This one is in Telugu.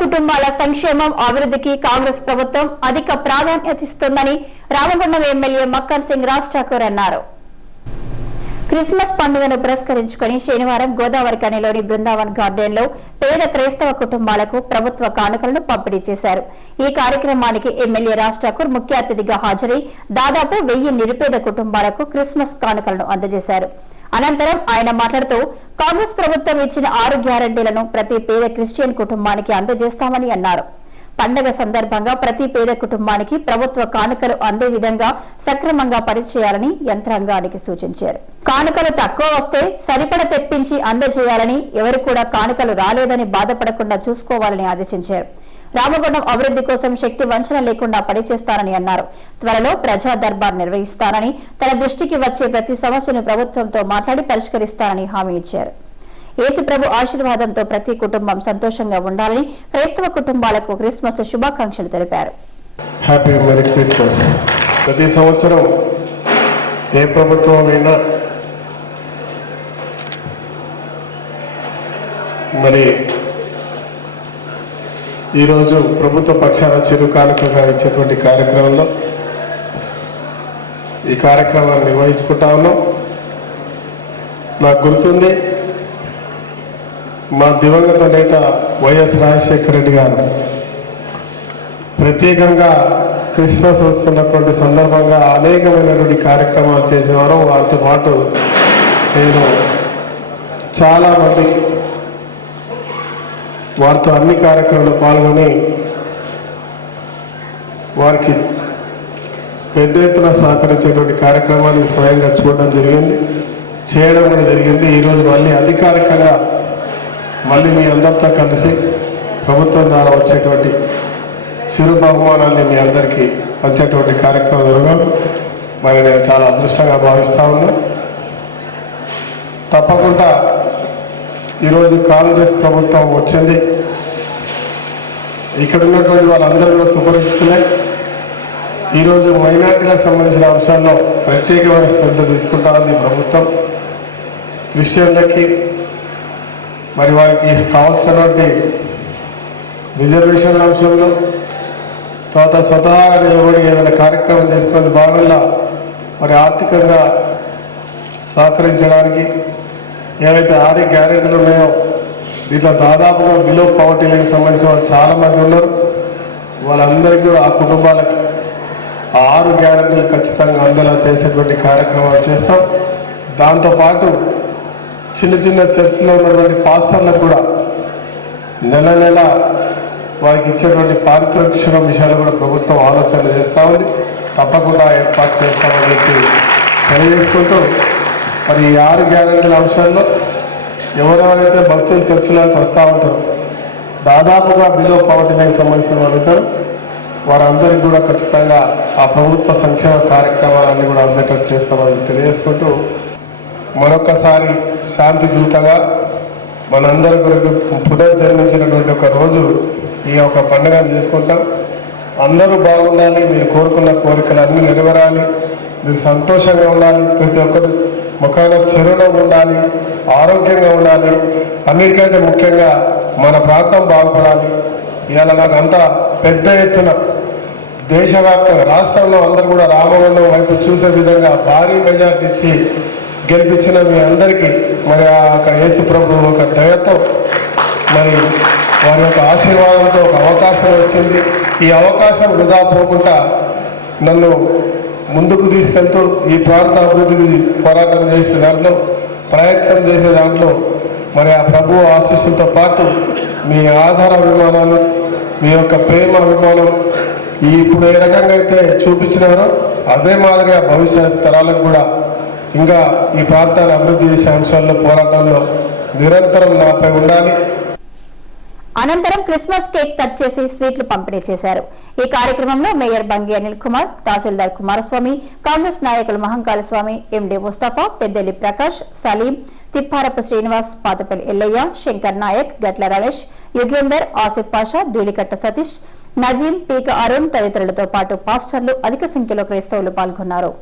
కుటుంబాల సంక్షేమం అభివృద్ధికి కాంగ్రెస్ ప్రభుత్వం అధిక ప్రాధాన్యత ఇస్తుందని రామగుండం ఎమ్మెల్యే మక్కర్ సింగ్ రాజ్ ఠాకూర్ అన్నారు. క్రిస్మస్ పండుగను పురస్కరించుకుని శనివారం గోదావరి కనిలోని బృందావన్ గార్డెన్లో పేద క్రైస్తవ కుటుంబాలకు ప్రభుత్వ కానుకలను పంపిణీ చేశారు. ఈ కార్యక్రమానికి ఎమ్మెల్యే రాజ్ ఠాకూర్ ముఖ్య అతిథిగా హాజరై దాదాపు వెయ్యి నిరుపేద కుటుంబాలకు క్రిస్మస్ కానుకలను అందజేశారు. అనంతరం ఆయన మాట్లాడుతూ కాంగ్రెస్ ప్రభుత్వం ఇచ్చిన ఆరు గ్యారంటీలను ప్రతి పేద క్రిస్టియన్ కుటుంబానికి అందజేస్తామని అన్నారు. పండగ సందర్భంగా ప్రతి పేద కుటుంబానికి ప్రభుత్వ కానుకలు అందే విధంగా సక్రమంగా పనిచేయాలని యంత్రాంగానికి సూచించారు. కానుకలు తక్కువ వస్తే సరిపడ తెప్పించి అందజేయాలని ఎవరు కూడా కానుకలు రాలేదని బాధపడకుండా చూసుకోవాలని ఆదేశించారు. రామగుండం అభివృద్ధి కోసం శక్తి వంచన లేకుండా పనిచేస్తానని అన్నారు. త్వరలో ప్రజా దర్బార్ నిర్వహిస్తానని తన దృష్టికి వచ్చే ప్రతి సమస్యను ప్రభుత్వంతో మాట్లాడి పరిష్కరిస్తానని హామీ ఇచ్చారు. ఏసుప్రభు ఆశీర్వాదంతో ప్రతి కుటుంబం సంతోషంగా ఉండాలని క్రైస్తవ కుటుంబాలకు క్రిస్మస్ శుభాకాంక్షలు తెలిపారు. హ్యాపీ మెరీ క్రిస్మస్ ప్రతి సంవత్సరం ఏ ప్రభుత్వమైనా మరి ఈరోజు ప్రభుత్వ పక్షాన చిరు కానుకగా ఇచ్చేటువంటి కార్యక్రమంలో ఈ కార్యక్రమాన్ని నిర్వహించుకుంటా ఉన్నాం. నాకు గుర్తుంది మా దివంగత నేత వైఎస్ రాజశేఖర రెడ్డి గారు ప్రత్యేకంగా క్రిస్మస్ వస్తున్నటువంటి సందర్భంగా అనేకమైనటువంటి కార్యక్రమాలు చేసేవారు. వారితో పాటు నేను చాలామంది వారితో అన్ని కార్యక్రమాల్లో పాల్గొని వారికి పెద్ద ఎత్తున సహకరించేటువంటి కార్యక్రమాన్ని స్వయంగా చూడడం జరిగింది. చేయడం కూడా జరిగింది. ఈరోజు మళ్ళీ అధికారికంగా మళ్ళీ మీ అందరితో కలిసి ప్రభుత్వం ద్వారా వచ్చేటువంటి చిరు బహుమానాన్ని మీ అందరికీ వచ్చేటువంటి కార్యక్రమం జరగడం మరి నేను చాలా అదృష్టంగా భావిస్తా ఉన్నా. తప్పకుండా ఈరోజు కాంగ్రెస్ ప్రభుత్వం వచ్చింది. ఇక్కడ ఉన్నటువంటి వాళ్ళందరూ కూడా ఈరోజు మైనార్టీలకు సంబంధించిన అంశాల్లో ప్రత్యేకమైన శ్రద్ధ తీసుకుంటా ఉంది ప్రభుత్వం. క్రిస్టియన్లకి మరి వారికి కావాల్సినటువంటి రిజర్వేషన్ల అంశంలో తర్వాత స్వతహాగా నిలబడి ఏదైనా కార్యక్రమం చేసుకునే భాగంగా మరి ఆర్థికంగా సహకరించడానికి ఏవైతే ఆరు గ్యారెంటీలు ఉన్నాయో దీంట్లో దాదాపుగా బిలో పవర్టీ లైన్కి సంబంధించిన వాళ్ళు చాలామంది ఉన్నారు. వాళ్ళందరికీ కూడా ఆ కుటుంబాలకి ఆ ఆరు గ్యారెంటీలు ఖచ్చితంగా అందరూ చేసేటువంటి కార్యక్రమాలు చేస్తాం. దాంతోపాటు చిన్న చిన్న చర్చిలో ఉన్నటువంటి పాస్టర్లకు కూడా నెల నెల వారికి ఇచ్చేటువంటి పారితోషిక విషయాలు కూడా ప్రభుత్వం ఆలోచన చేస్తూ ఉంది. తప్పకుండా ఏర్పాటు చేస్తామని చెప్పి తెలియజేసుకుంటూ మరి ఈ ఆరు గ్యారెంటీల అంశాల్లో ఎవరెవరైతే భక్తులు చర్చలోకి వస్తూ ఉంటారో దాదాపుగా బిలో పవర్టీకి సంబంధించిన వాళ్ళు ఉంటారు. వారందరికీ కూడా ఖచ్చితంగా ఆ ప్రభుత్వ సంక్షేమ కార్యక్రమాలన్నీ కూడా అందేటట్టు చేస్తామని తెలియజేసుకుంటూ మరొకసారి శాంతి దూతగా మనందరి కొరకు పునర్జన్మించినటువంటి ఒక రోజు ఈ యొక్క పండుగను చేసుకుంటాం. అందరూ బాగుండాలి మీరు కోరుకున్న కోరికలు అన్నీ నెరవేరాలి. మీరు సంతోషంగా ఉండాలి ప్రతి ఒక్కరు. ముఖాన చిరునవ్వు ఉండాలి ఆరోగ్యంగా ఉండాలి. అన్నిటికంటే ముఖ్యంగా మన ప్రాంతం బాగుపడాలి. ఇవాళ నాకు అంతా పెద్ద ఎత్తున దేశవ్యాప్తంగా రాష్ట్రంలో అందరూ కూడా రామగుండం వైపు చూసే విధంగా భారీ మెజార్టీ ఇచ్చి గెలిపించిన మీ అందరికీ మరి ఆ యొక్క యేసు ప్రభు ఒక దయతో మరి వారి యొక్క ఆశీర్వాదంతో ఒక అవకాశం వచ్చింది. ఈ అవకాశం వృధా పోకుండా నన్ను ముందుకు తీసుకెళ్తూ ఈ ప్రాంత అభివృద్ధికి పోరాటం చేసే దాంట్లో ప్రయత్నం చేసే దాంట్లో మరి ఆ ప్రభు ఆశీస్సులతో పాటు మీ ఆధార అభిమానాలు మీ యొక్క ప్రేమ అభిమానం ఈ ఇప్పుడు ఏ రకంగా అయితే చూపించినారో అదే మాదిరిగా భవిష్యత్ తరాలకు కూడా ఇంకా ఈ ప్రాంతాన్ని అభివృద్ధి చేసే అంశాల్లో పోరాటంలో నిరంతరం నాపై ఉండాలి. అనంతరం క్రిస్మస్ కేక్ కట్ చేసి స్వీట్లు పంపిణీ చేశారు. ఈ కార్యక్రమంలో మేయర్ బంగి అనిల్ కుమార్ తహసీల్దార్ కుమారస్వామి కాంగ్రెస్ నాయకులు మహంకాళ స్వామి ఎండి ముస్తఫా పెద్దెల్లి ప్రకాష్ సలీం తిప్పారపు శ్రీనివాస్ పాతపల్లి ఎల్లయ్య శంకర్ నాయక్ గట్ల రమేష్ యుగేందర్ ఆసిఫ్ పాషా ధూళికట్ట సతీష్ నజీం పీక అరుణ్ తదితరులతో పాటు పాస్టర్లు అధిక సంఖ్యలో క్రైస్తవులు పాల్గొన్నారు.